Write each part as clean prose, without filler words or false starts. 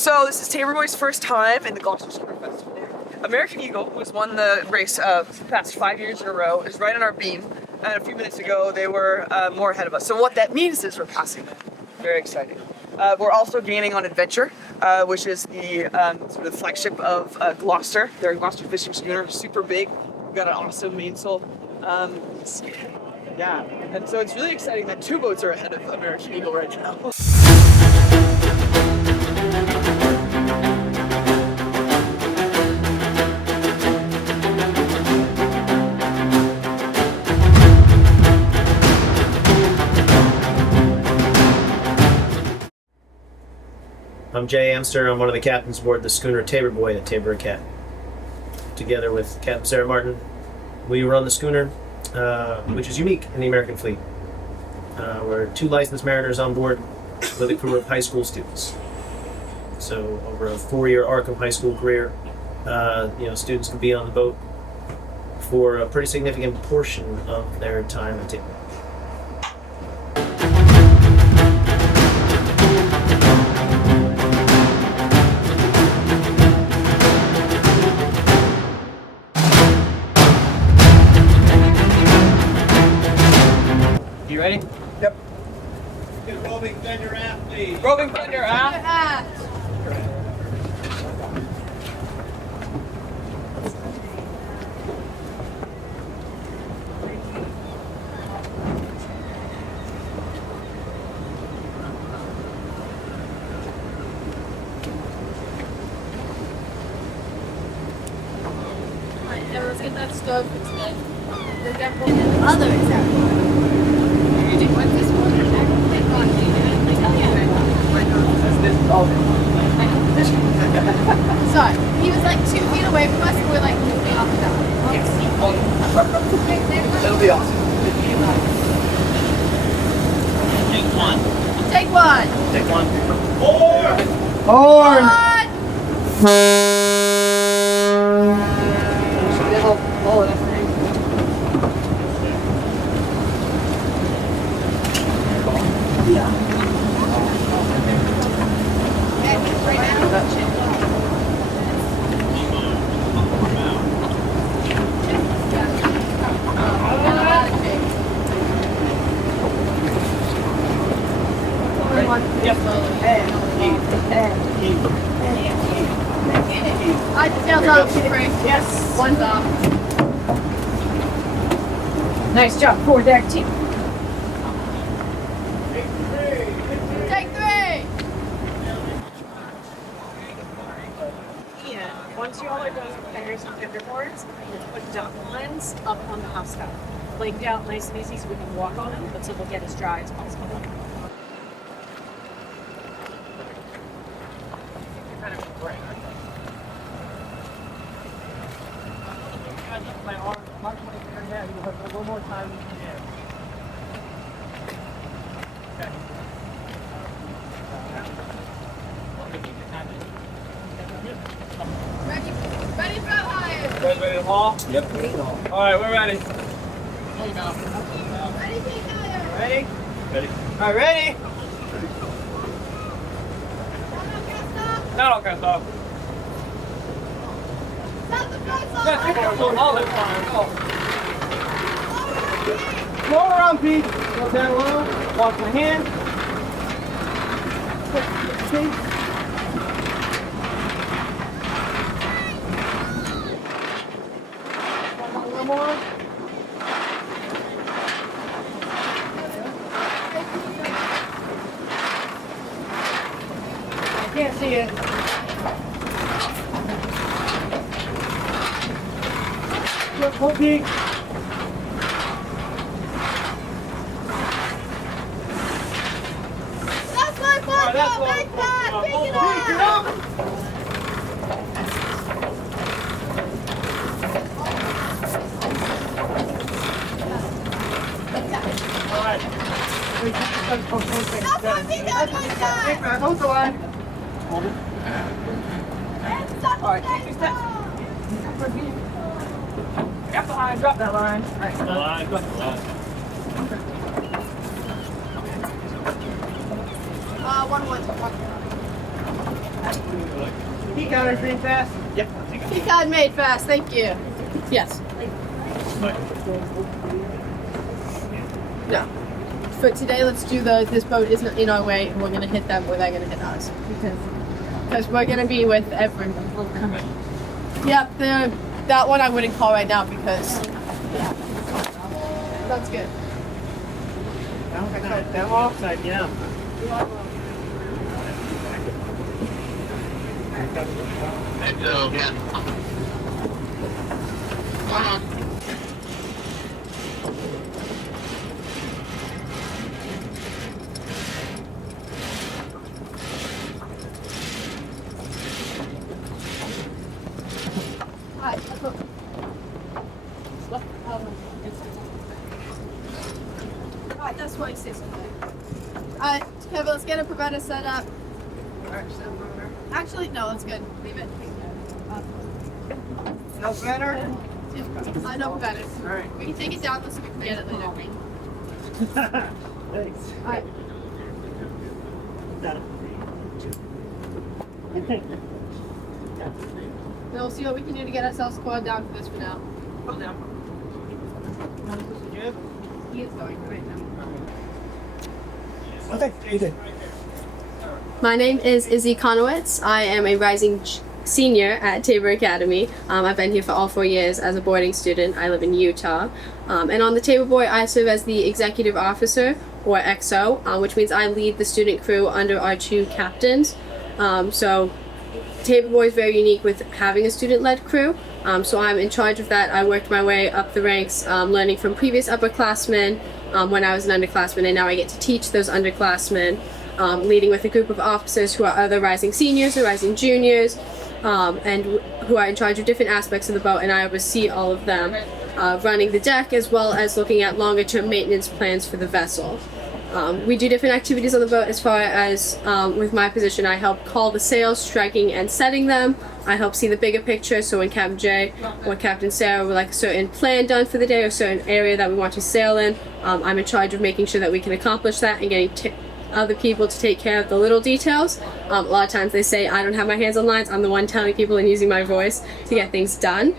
So this is Tabor Boy's first time in the Gloucester Schooner Festival. American Eagle, who has won the race the past 5 years in a row, is right on our beam. And a few minutes ago, they were more ahead of us. So what that means is we're passing them. Very exciting. We're also gaining on Adventure, which is the sort of flagship of Gloucester. They're a Gloucester fishing schooner, super big. We've got an awesome mainsail. Yeah, and so it's really exciting that two boats are ahead of American Eagle right now. I'm Jay Amster. I'm one of the captains aboard the schooner Tabor Boy at Tabor Academy. Together with Captain Sarah Martin, we run the schooner, which is unique in the American fleet. We're 2 licensed mariners on board with a crew of high school students. So over a 4-year arc of high school career, students can be on the boat for a pretty significant portion of their time at Tabor. You ready? Yep. Get a roving fender aft, please. Roving fender aft. Alright, now let's get that stove fixed then. The other example. What's this one? Take on, do you know? Like, oh yeah. Sorry, he was like 2 feet away from us and we're like moving off the dock. Yes. That'll be awesome. Take one. Take one. Take one. Horn! I just yelled out to the break. Yes. One's off. Nice job, forward deck team. Take 3. And once you all are done with fenders and fender boards, we'll put dock lines up on the house top. Laid out nice and easy so we can walk on them, but so they'll get as dry as possible. My arm, I'm not going to there. You have one more time. Ready for higher. Ready to haul? Yep. All right, we're ready. Ready for higher. Ready? Ready. All right, ready? No, okay, stop. Stop the front Yeah, side. take it. All that time. Go. Roll around, Pete. Go down low. Watch my hand. A little more. I can't see it. Good, hold Pete. That's my fault. that's Go what- back back. Pick it Pick it up. up. All right. That's my feet down my side. Hold the line. Hold it. Stop All right, take 2 steps. Grab the line, drop that line. All right. Line. One. Peak counter pretty fast. Yep. He got made fast, thank you. Yes. No. For today, let's do this boat isn't in our way, and we're gonna hit them, or they're gonna hit us. Because we're gonna be with everyone. Yep, that one I wouldn't call right now because, yeah. That's good. Down offside down. Alright, that's 26. Alright, Kevin, let's get a preventer set up. Actually, no, that's good. Leave it. No better? I know preventer. Alright. We can take it down so we can get it later. Thanks. Alright. Then we'll see what we can do to get ourselves squad down for this for now. Oh, no. He is going right now. Okay, you did. My name is Izzy Conowitz. I am a rising senior at Tabor Academy. I've been here for all 4 years as a boarding student. I live in Utah. And on the Tabor Boy, I serve as the executive officer, or XO, which means I lead the student crew under our 2 captains. So Tabor Boy is very unique with having a student-led crew. So I'm in charge of that. I worked my way up the ranks, learning from previous upperclassmen when I was an underclassman, and now I get to teach those underclassmen, leading with a group of officers who are other rising seniors or rising juniors, and who are in charge of different aspects of the boat, and I oversee all of them, running the deck as well as looking at longer-term maintenance plans for the vessel. We do different activities on the boat as far as, with my position, I help call the sails, striking and setting them. I help see the bigger picture, so when Captain Jay or Captain Sarah would like a certain plan done for the day or a certain area that we want to sail in, I'm in charge of making sure that we can accomplish that and getting other people to take care of the little details. A lot of times they say I don't have my hands on lines, I'm the one telling people and using my voice to get things done.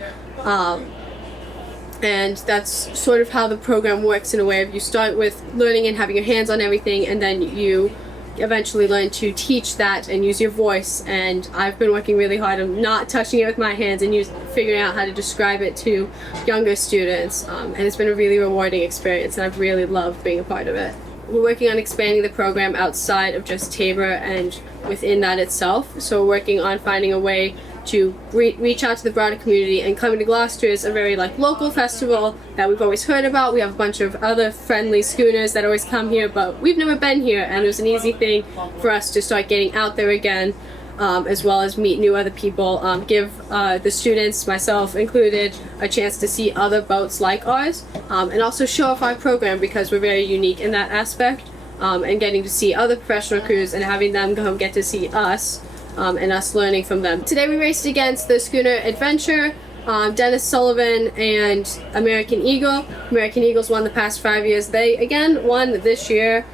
And that's sort of how the program works in a way of you start with learning and having your hands on everything, and then you eventually learn to teach that and use your voice. And I've been working really hard on not touching it with my hands and figuring out how to describe it to younger students. And it's been a really rewarding experience, and I've really loved being a part of it. We're working on expanding the program outside of just Tabor and within that itself. So we're working on finding a way to reach out to the broader community, and coming to Gloucester is a very local festival that we've always heard about. We have a bunch of other friendly schooners that always come here, but we've never been here, and it was an easy thing for us to start getting out there again, as well as meet new other people, give the students, myself included, a chance to see other boats like ours, and also show off our program because we're very unique in that aspect, and getting to see other professional crews and having them come get to see us. And us learning from them. Today we raced against the Schooner Adventure, Dennis Sullivan and American Eagle. American Eagle's won the past 5 years. They again won this year.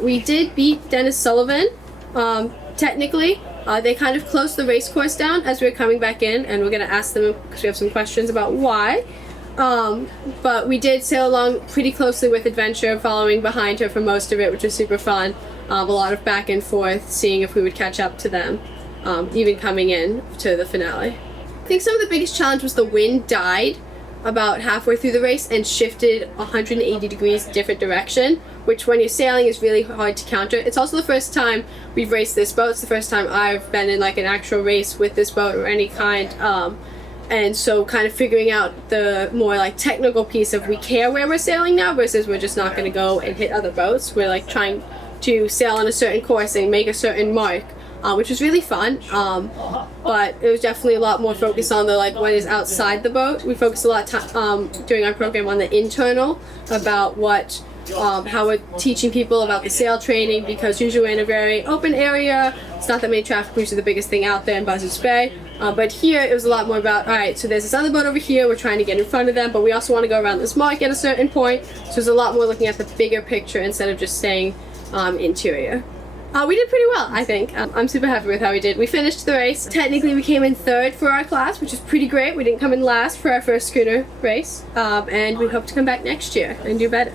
We did beat Dennis Sullivan, technically. They kind of closed the race course down as we were coming back in, and we're going to ask them because we have some questions about why. But we did sail along pretty closely with Adventure, following behind her for most of it, which was super fun. A lot of back and forth, seeing if we would catch up to them, even coming in to the finale. I think some of the biggest challenge was the wind died about halfway through the race and shifted 180 degrees different direction, which when you're sailing is really hard to counter. It's also the first time we've raced this boat. It's the first time I've been in an actual race with this boat or any kind. And so kind of figuring out the more technical piece of we care where we're sailing now versus we're just not going to go and hit other boats. We're trying to sail on a certain course and make a certain mark, which was really fun. But it was definitely a lot more focused on the what is outside the boat. We focused a lot during our program on the internal, about what how we're teaching people about the sail training, because usually we're in a very open area. It's not that many traffic, which is the biggest thing out there in Buzzards Bay. But here it was a lot more about, alright, so there's this other boat over here, we're trying to get in front of them, but we also want to go around this mark at a certain point. So there's a lot more looking at the bigger picture instead of just staying interior. We did pretty well, I think. I'm super happy with how we did. We finished the race. Technically, we came in third for our class, which is pretty great. We didn't come in last for our first schooner race, and we hope to come back next year and do better.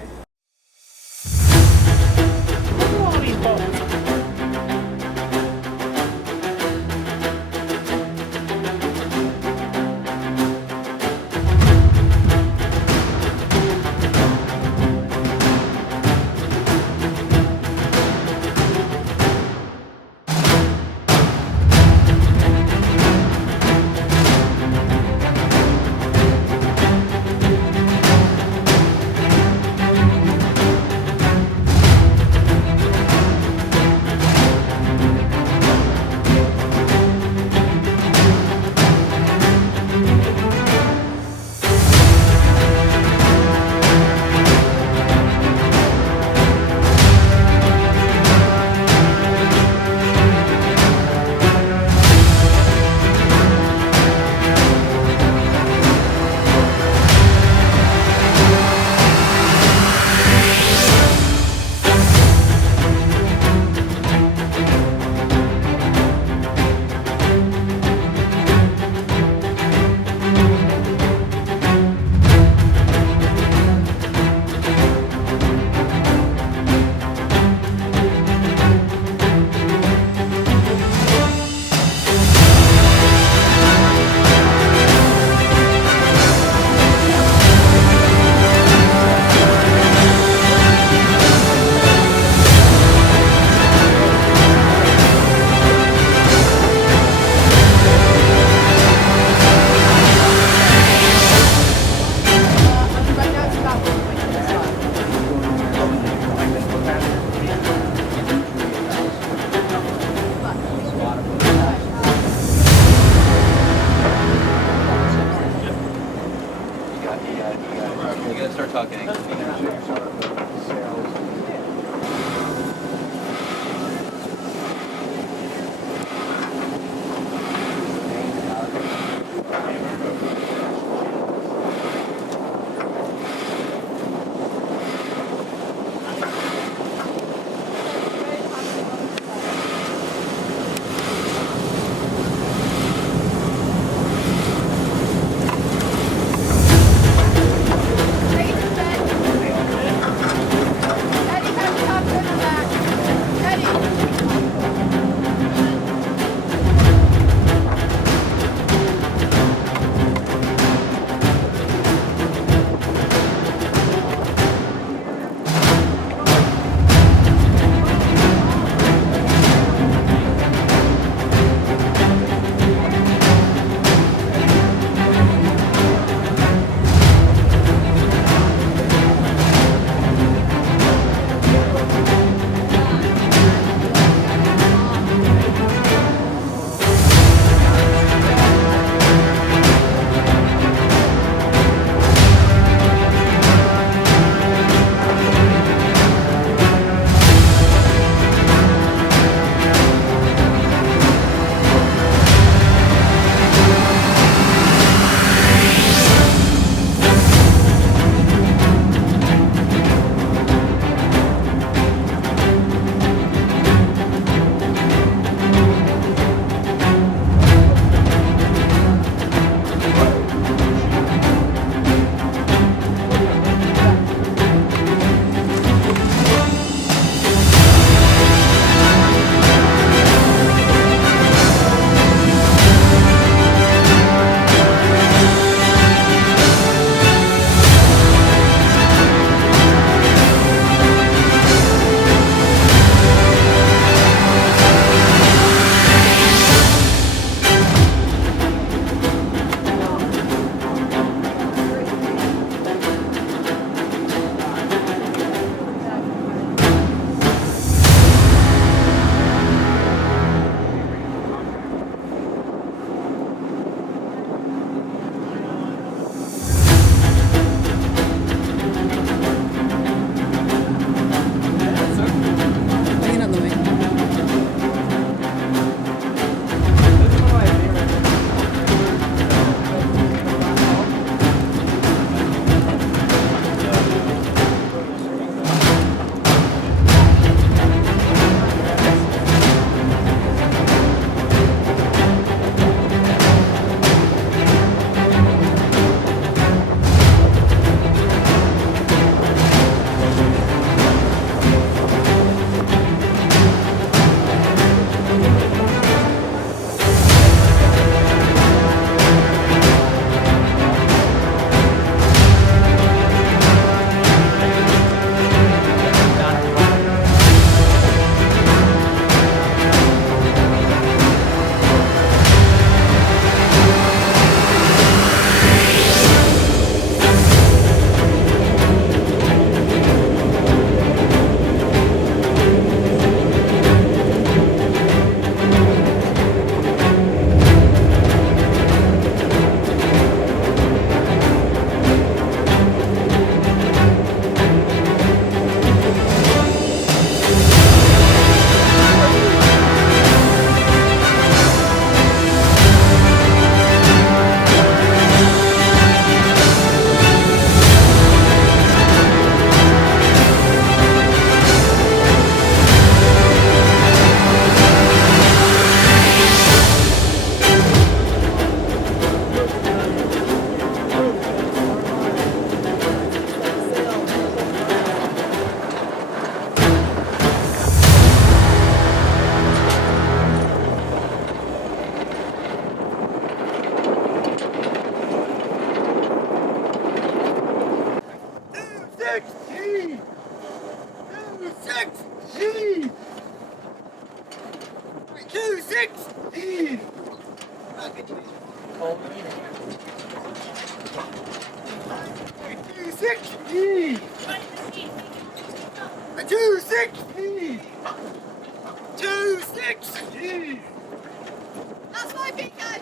That's my big guy.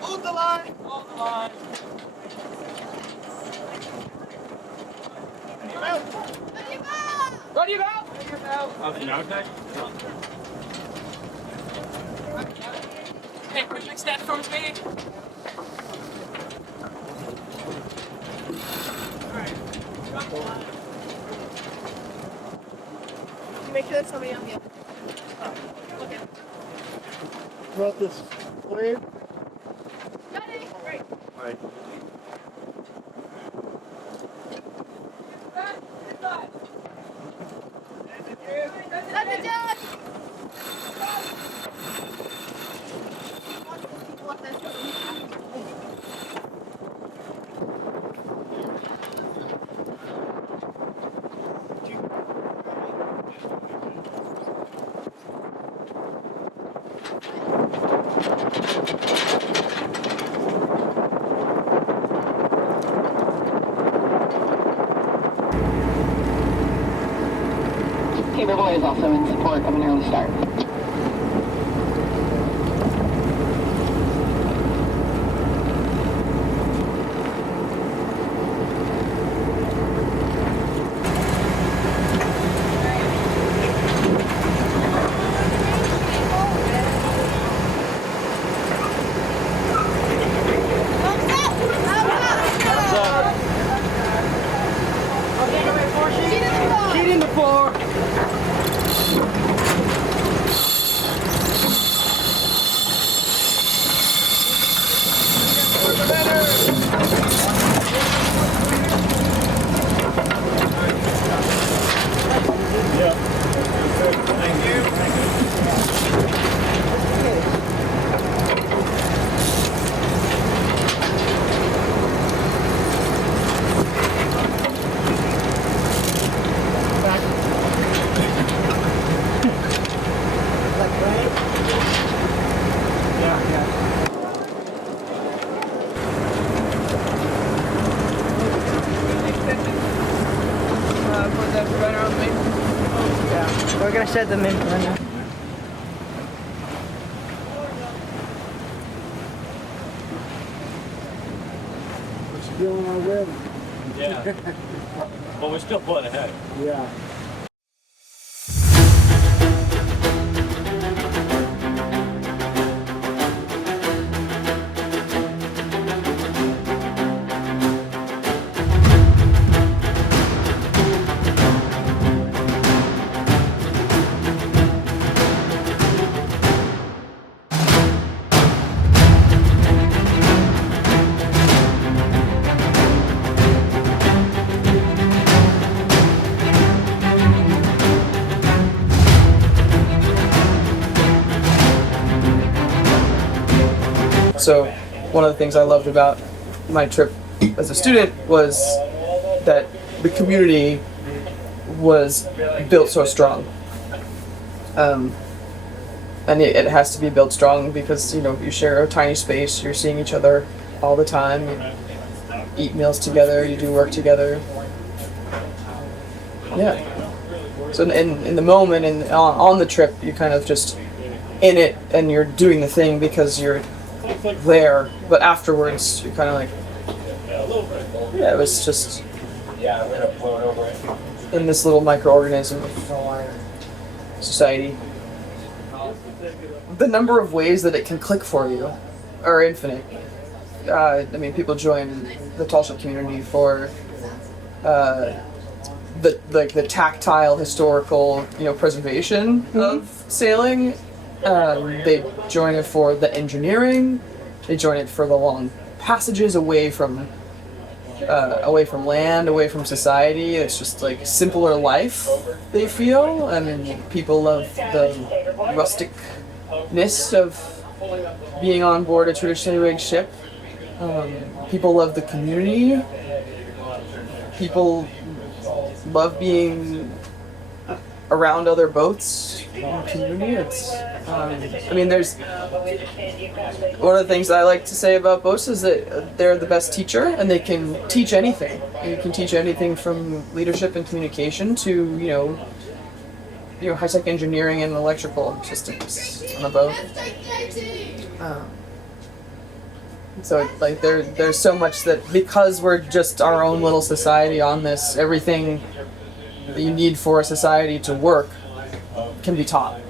Hold the line. Hold the line. Ready about? Hey, quick next step towards me. Make sure there's somebody on the other. Okay. About this clear. Ready? Great. Right. Let me do it. Tabor Boy is also in support of an early start. Sheet in the floor. Put that right around me. Yeah, we're gonna set them in right now. We're still on our rhythm. Yeah. But we're still pulling ahead. Yeah. So one of the things I loved about my trip as a student was that the community was built so strong. And it has to be built strong because, you know, you share a tiny space, you're seeing each other all the time, you eat meals together, you do work together. Yeah. So in the moment and on the trip, you kind of just in it and you're doing the thing because you're there, but afterwards you're kind of like, yeah, it was just in this little microorganism of society. The number of ways that it can click for you are infinite. I mean, people join the Tulsa community for the tactile historical, you know, preservation of sailing. They join it for the engineering. They join it for the long passages away from land, away from society. It's just like simpler life they feel. I mean, people love the rusticness of being on board a traditionally rigged ship. People love the community. People love being around other boats in the community. I mean, there's one of the things that I like to say about boats is that they're the best teacher, and they can teach anything. You can teach anything from leadership and communication to high tech engineering and electrical systems on a boat. So like there's so much that, because we're just our own little society on this, everything that you need for a society to work can be taught.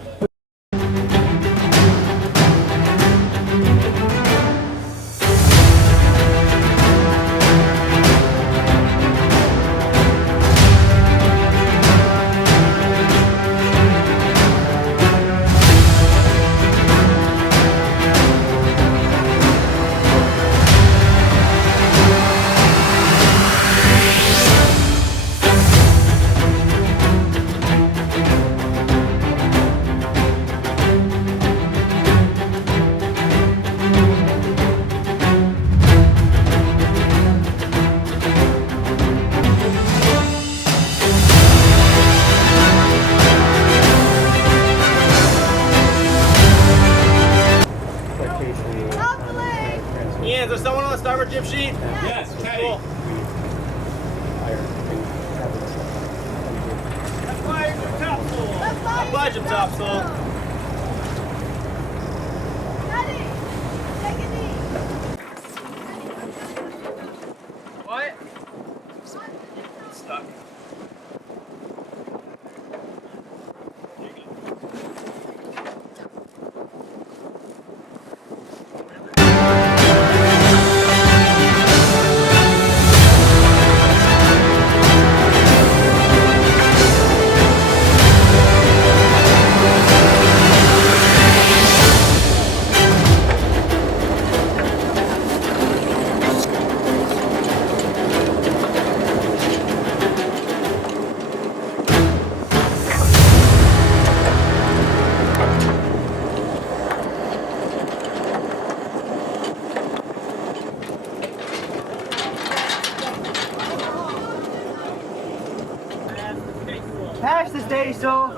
Ian, is there someone on the starboard jib sheet? Yes, Teddy. Cool. That's why you're topsail. I pledge him topsail. What? Stuck. Pass this day, so.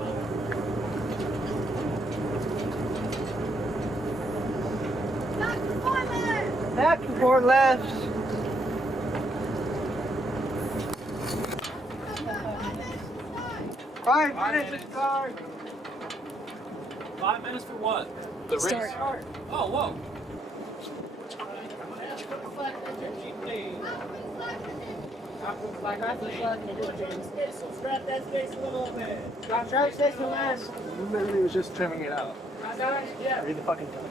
Back and forth left. Five minutes to start. 5 minutes for what? The race start. Oh, whoa. Scrap that space a little bit. Scrap space a less. Literally was just trimming it out. Yeah. Read the fucking time.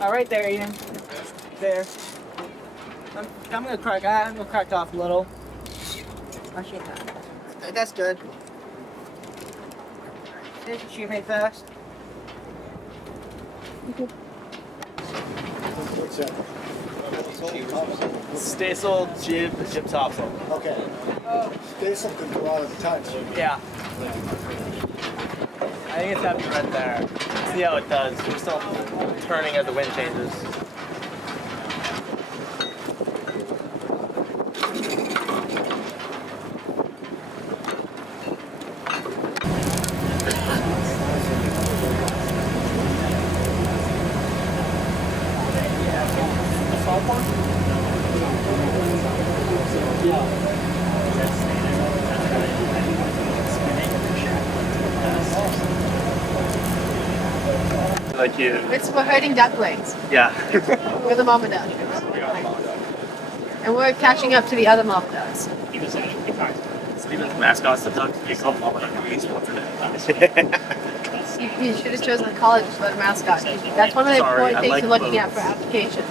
All right, there, Ian. There. I'm gonna crack. I'm gonna crack off a little. Actually, that's good. Did you shoot me fast? What's that? Staysail, jib topsail. Okay. Staysail can go out of the touch. Yeah. I think it's happening right there. See how it does. We're still turning as the wind changes. Like you. We're herding ducklings. Yeah. We're the mama ducks. And we're catching up to the other mama ducks. Steven's mascot's the duck. You call mama duck. You should have chosen a college as a mascot. That's one of the Sorry, important I things like you're looking at both. for applications.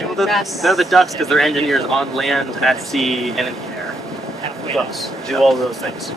Well, they're the ducks because they're engineers on land, at sea, and in the air. Ducks do all those things.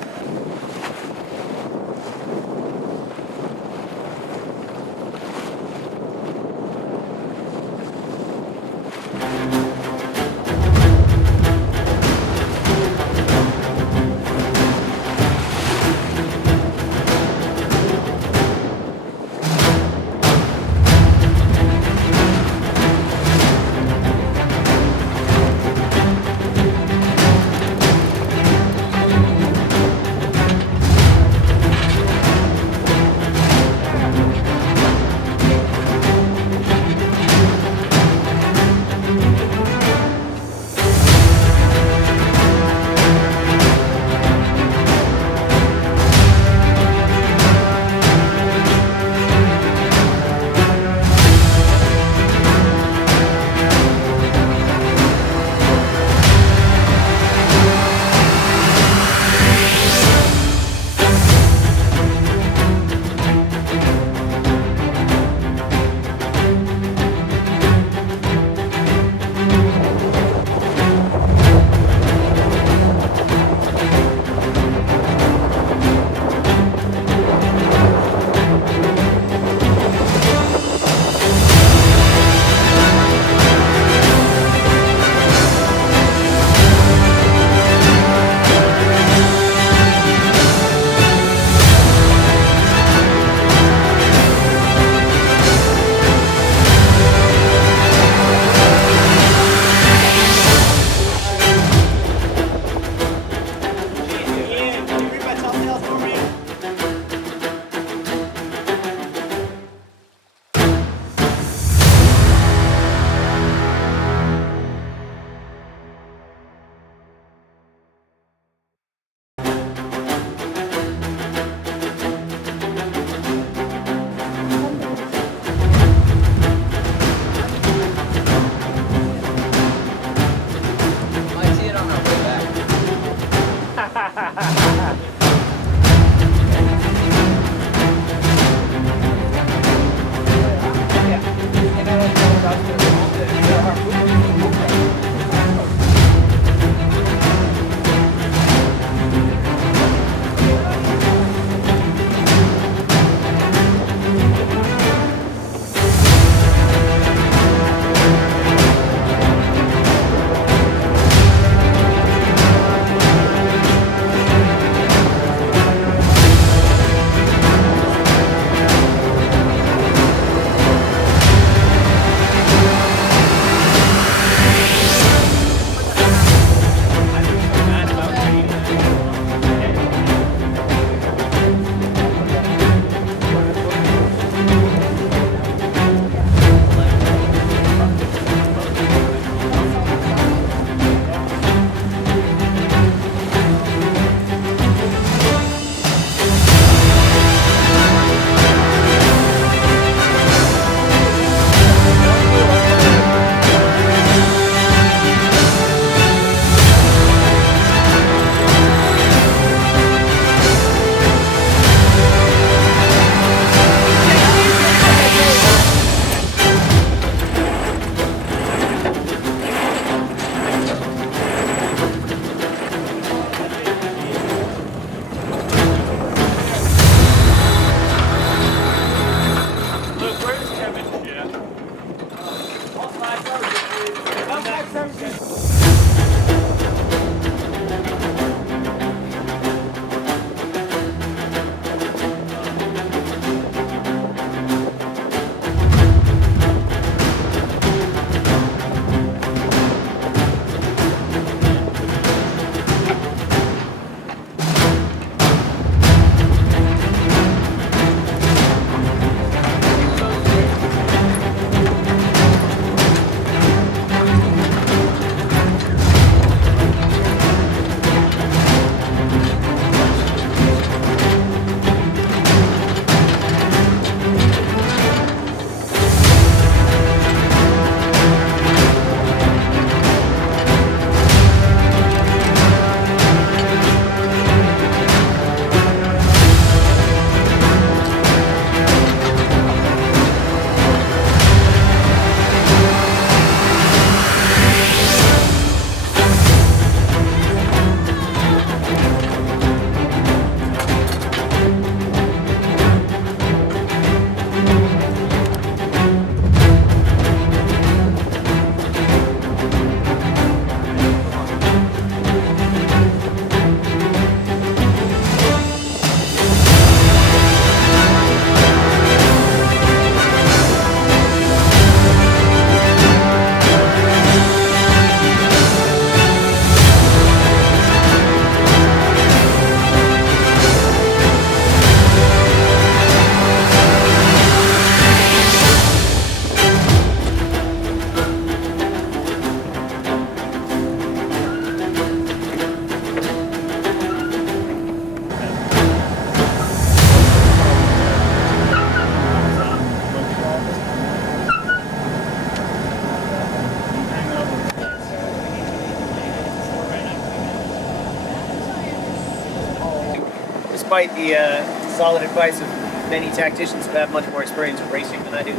quite the solid advice of many tacticians who have much more experience with racing than I do.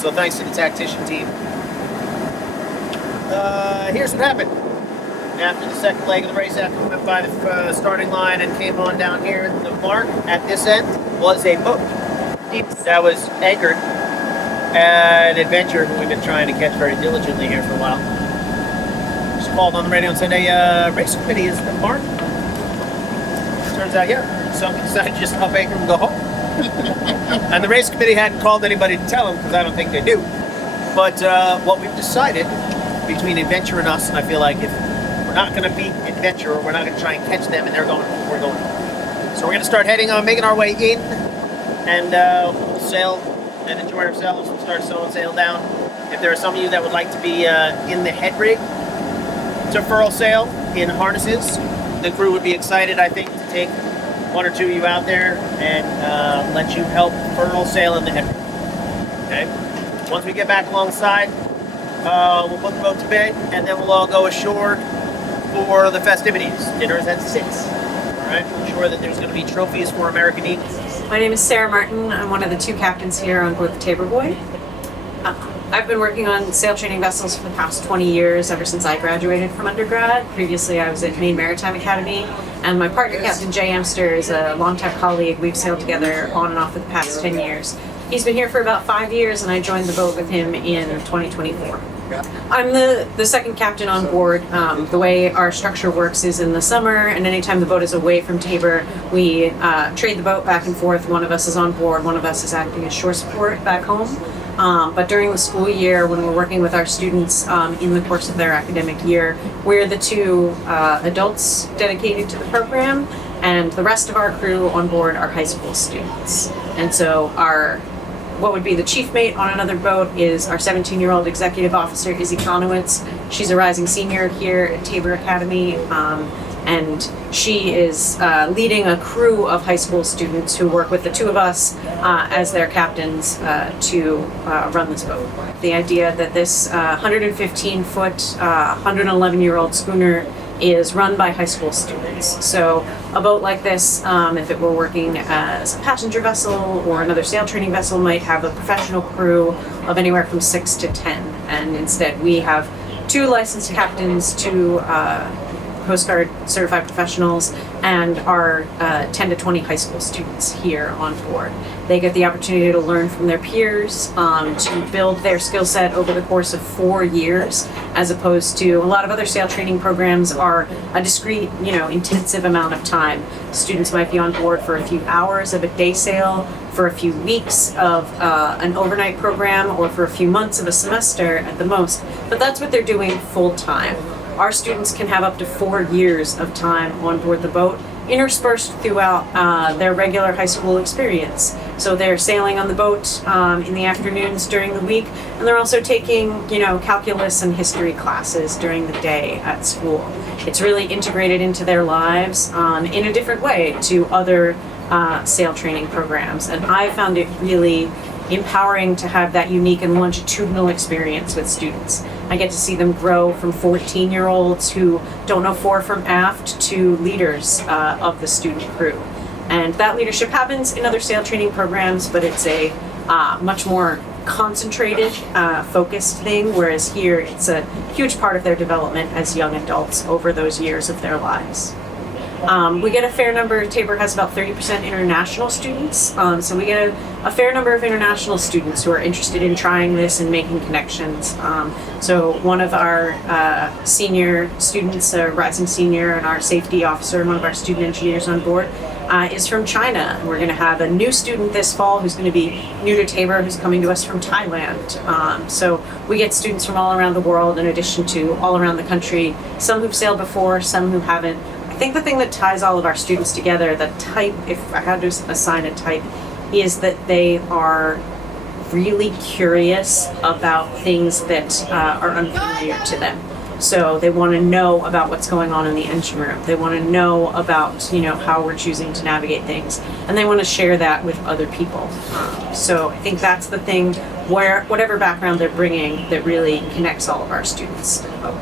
So thanks to the tactician team. Here's what happened. After the second leg of the race, after we went by the starting line and came on down here, the mark at this end was a boat that was anchored. An adventurer who we've been trying to catch very diligently here for a while. Just called on the radio and said, hey, race committee is the mark. Turns out, yeah, somebody decided to just up anchor and go home. And the race committee hadn't called anybody to tell them, because I don't think they do. But what we've decided between Adventure and us, and I feel like if we're not going to beat Adventure, we're not going to try and catch them and they're going home, we're going home. So we're going to start heading on, making our way in, and we'll sail and enjoy ourselves. We'll start sail down. If there are some of you that would like to be in the head rig to furl sail in harnesses, the crew would be excited, I think, to take one or two of you out there and let you help furl sail in the head rig. Okay? Once we get back alongside, we'll put the boat to bed, and then we'll all go ashore for the festivities. Dinner is at 6. All right? I'm sure that there's going to be trophies for American Eagles. My name is Sarah Martin. I'm one of the 2 captains here on board the Tabor Boy. I've been working on sail training vessels for the past 20 years, ever since I graduated from undergrad. Previously, I was at Maine Maritime Academy, and my partner, Captain Jay Amster, is a longtime colleague. We've sailed together on and off for the past 10 years. He's been here for about 5 years, and I joined the boat with him in 2024. I'm the second captain on board. The way our structure works is in the summer, and anytime the boat is away from Tabor, we trade the boat back and forth. One of us is on board, one of us is acting as shore support back home. But during the school year, when we're working with our students in the course of their academic year, we're the 2 adults dedicated to the program, and the rest of our crew on board are high school students. And so what would be the chief mate on another boat is our 17-year-old executive officer, Izzy Konowitz. She's a rising senior here at Tabor Academy, and she is leading a crew of high school students who work with the 2 of us as their captains to run this boat. The idea that this 115-foot, 111-year-old schooner is run by high school students. So a boat like this, if it were working as a passenger vessel or another sail training vessel, might have a professional crew of anywhere from 6 to 10. And instead we have 2 licensed captains, 2 Coast Guard certified professionals, and our 10 to 20 high school students here on board. They get the opportunity to learn from their peers, to build their skill set over the course of 4 years, as opposed to a lot of other sail training programs are a discrete, intensive amount of time. Students might be on board for a few hours of a day sail, for a few weeks of an overnight program, or for a few months of a semester at the most, but that's what they're doing full time. Our students can have up to 4 years of time on board the boat, interspersed throughout their regular high school experience. So they're sailing on the boat in the afternoons during the week, and they're also taking, calculus and history classes during the day at school. It's really integrated into their lives in a different way to other sail training programs, and I found it really empowering to have that unique and longitudinal experience with students. I get to see them grow from 14-year-olds who don't know fore from aft to leaders of the student crew. And that leadership happens in other sail training programs, but it's a much more concentrated, focused thing, whereas here it's a huge part of their development as young adults over those years of their lives. We get a fair number. Tabor has about 30% international students, so we get a fair number of international students who are interested in trying this and making connections. So one of our senior students, a rising senior, and our safety officer, and one of our student engineers on board, is from China. We're going to have a new student this fall who's going to be new to Tabor, who's coming to us from Thailand. So we get students from all around the world, in addition to all around the country, some who've sailed before, some who haven't. I think the thing that ties all of our students together, the type, if I had to assign a type, is that they are really curious about things that are unfamiliar to them. So they want to know about what's going on in the engine room. They want to know about, how we're choosing to navigate things, and they want to share that with other people. So I think that's the thing where whatever background they're bringing that really connects all of our students to the boat.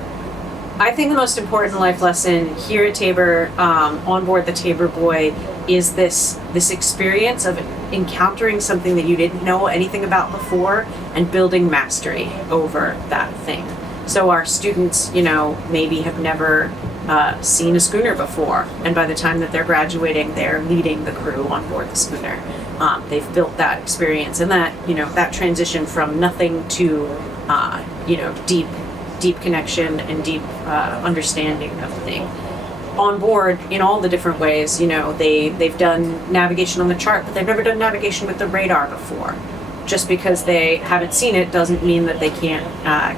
I think the most important life lesson here at Tabor, on board the Tabor Boy, is this experience of encountering something that you didn't know anything about before and building mastery over that thing. So our students, you know, maybe have never seen a schooner before, and by the time that they're graduating, they're leading the crew on board the schooner. They've built that experience, and that, you know, that transition from nothing to you know, deep connection and deep understanding of the thing. On board in all the different ways, you know, they've done navigation on the chart, but they've never done navigation with the radar before. Just because they haven't seen it doesn't mean that they can't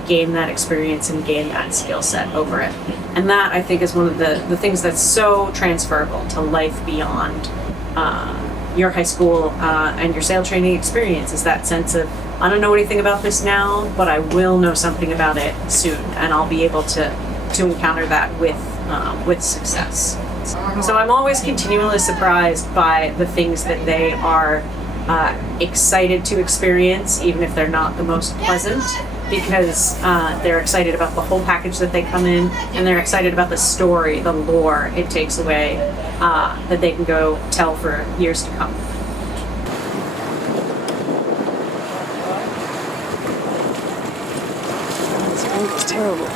gain that experience and gain that skill set over it. And that, I think, is one of the things that's so transferable to life beyond your high school and your sail training experience, is that sense of, I don't know anything about this now, but I will know something about it soon, and I'll be able to encounter that with success. So I'm always continually surprised by the things that they are excited to experience, even if they're not the most pleasant, because they're excited about the whole package that they come in, and they're excited about the story, the lore it takes away, that they can go tell for years to come. It's terrible.